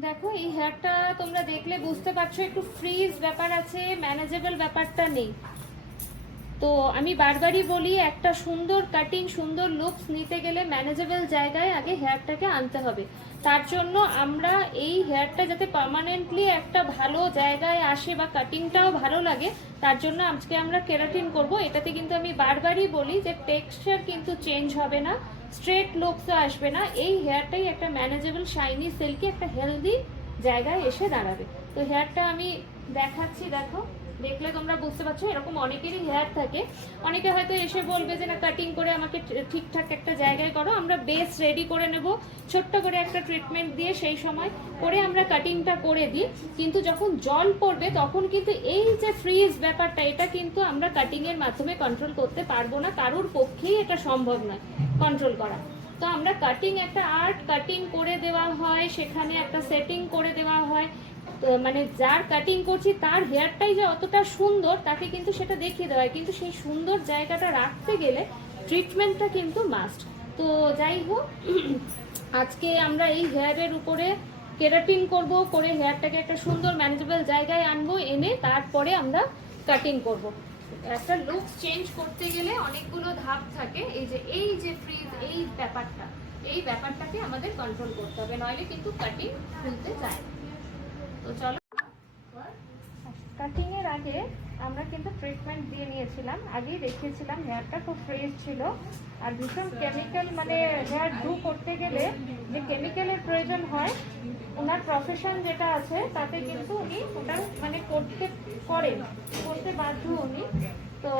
দেখো এই হেয়ারটা তোমরা দেখলে বুঝতে পারছো একটু ফ্রিজ ব্যাপার আছে, ম্যানেজেবল ব্যাপারটা নেই। তো আমি বারবারই বলি একটা সুন্দর কাটিং, সুন্দর লুকস নিতে গেলে ম্যানেজেবল জায়গায় আগে হেয়ারটাকে আনতে হবে। তার জন্য আমরা এই হেয়ারটা যাতে পার্মানেন্টলি একটা ভালো জায়গায় আসে বা কাটিংটাও ভালো লাগে, তার জন্য আজকে আমরা কেরাটিন করব। এটাতে কিন্তু আমি বারবারই বলি যে টেক্সচার কিন্তু চেঞ্জ হবে না, স্ট্রেট লুকসও আসবে না। এই হেয়ারটাই একটা ম্যানেজেবল শাইনি সিল্কি একটা হেলদি জায়গায় এসে দাঁড়াবে। তো হেয়ারটা আমি দেখাচ্ছি, দেখো দেখলে তোমরা বুঝতে পারছো। এরকম অনেকেরই হেয়ার থাকে, অনেকে হয়তো এসে বলবে যে না কাটিং করে আমাকে ঠিকঠাক একটা জায়গায় করো। আমরা বেস রেডি করে নেব, ছোট্ট করে একটা ট্রিটমেন্ট দিয়ে সেই সময় করে আমরা কাটিংটা করে দিই। কিন্তু যখন জল পড়বে তখন কিন্তু এই যে ফ্রিজ ব্যাপারটা, এটা কিন্তু আমরা কাটিংয়ের মাধ্যমে কন্ট্রোল করতে পারবো না, কারোর পক্ষেই এটা সম্ভব নয় কন্ট্রোল করা। তো আমরা কাটিং একটা আর্ট, কাটিং করে দেওয়া হয়, সেখানে একটা সেটিং করে দেওয়া হয়। মানে যার কাটিং করছি তার হেয়ারটাই যে অতটা সুন্দর তাকে কিন্তু সেটা দেখিয়ে দেওয়া হয়, কিন্তু সেই সুন্দর জায়গাটা রাখতে গেলে ট্রিটমেন্টটা কিন্তু মাস্ট। তো যাই হোক, আজকে আমরা এই হেয়ারের উপরে কেরাটিন করব, করে হেয়ারটাকে একটা সুন্দর ম্যানেজেবল জায়গায় আনবো, এনে তারপরে আমরা কাটিং করব। একটা লুক চেঞ্জ করতে গেলে অনেকগুলো ধাপ থাকে। এই যে ফ্রিজ এই ব্যাপারটা, এই ব্যাপারটাকে আমাদের কন্ট্রোল করতে হবে, নইলে কিন্তু কাটিং খুলতে যায়। তো চলো, কাটিং এর আগে আমরা কিন্তু ট্রিটমেন্ট দিয়ে নিয়েছিলাম, আগেই দেখিয়েছিলাম। হেয়ারটা খুব ফ্রেশ ছিল আর ভীষণ কেমিক্যাল, মানে হেয়ার গ্রো করতে গেলে যে কেমিক্যালের প্রয়োজন হয়, ওনার প্রফেশন যেটা আছে তাতে কিন্তু উনি ওটা মানে করতে বাধ্য উনি। তো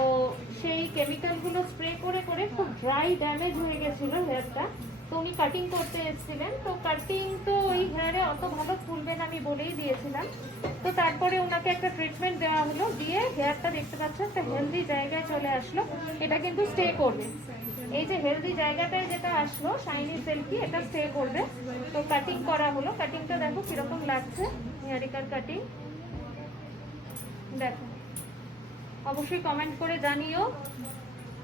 সেই কেমিক্যালগুলো স্প্রে করে করে খুব ড্রাই ড্যামেজ হয়ে গেছিলো হেয়ারটা। তো উনি কাটিং করতে এসেছিলেন। তো কাটিং তো ওই হেয়ারে অত ভালো ফুলবে না আমি বলেই দিয়েছিলাম। তো তারপরে ওনাকে একটা ট্রিটমেন্ট দেওয়া হলো, দিয়ে হেয়ারটা দেখতে পাচ্ছ একটা হেলদি জায়গায় চলে আসলো। এটা কিন্তু স্টে করবে, এই যে হেলদি জায়গাটায় যেটা আসলো শাইনি সিল্কি, এটা স্টে করবে। তো কাটিং করা হলো, কাটিংটা দেখো কিরকম লাগছে, হেয়ারিকার কাটিং দেখো। অবশ্যই কমেন্ট করে জানিও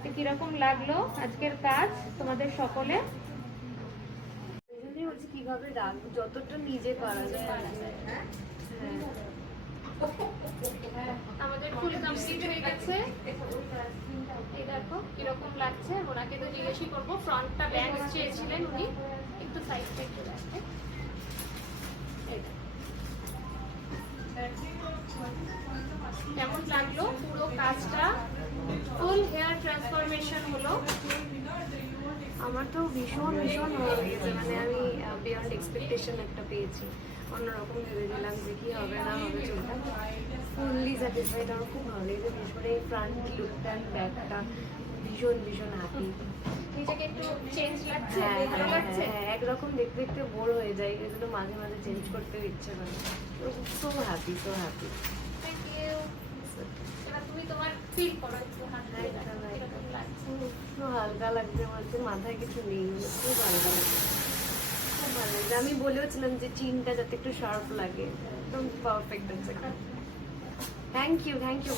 যে কিরকম লাগলো আজকের কাজ তোমাদের সকলে। কিভাবে রাখবো যতটা নিজে করা যায়। হ্যাঁ, আমাদের ফুল কমপ্লিট হয়ে গেছে। এই দেখো কিরকম লাগছে। ওনাকে তো জিজ্ঞেসই করবো, ফ্রন্টটা ব্যাক চেয়েছিলেন উনি, একটু সাইডটা একটু রাখতে। কেমন লাগলো পুরো কাজটা? ফুল হেয়ার ট্রান্সফরমেশন হলো। আমার তো ভীষণ ভীষণ ভালো লেগেছে, মানে আমি বিয়ন্ড এক্সপেকটেশন একটা পেয়েছি। অন্যরকম ভেবেছিলাম যে কি হবে না হবে, চলটা ফুললি স্যাটিসফাইড। আমার খুব ভালো লেগেছে, বিশেষ করে এই ফ্রন্ট লুকটা ব্যাকটা ভীষণ ভীষণ হ্যাপি। নিজেকে একটু চেঞ্জ লাগছে? হ্যাঁ ভালো হ্যাঁ লাগছে? হ্যাঁ, একরকম দেখতে দেখতে বোর হয়ে যায়, এগুলো মাঝে মাঝে চেঞ্জ করতে ইচ্ছে করে। So happy, so happy. Thank you. এবার তুমি তোমার ফিল করো একটু, হালকা লাগছে। খুব হালকা লাগছে, বলছে মাথায় কিছু নেই, খুব হালকা লাগছে, খুব ভালো লাগছে। আমি বলেওছিলাম যে চিনটা যাতে একটু শার্প লাগে, একদম পারফেক্ট আছে। Thank you, thank you.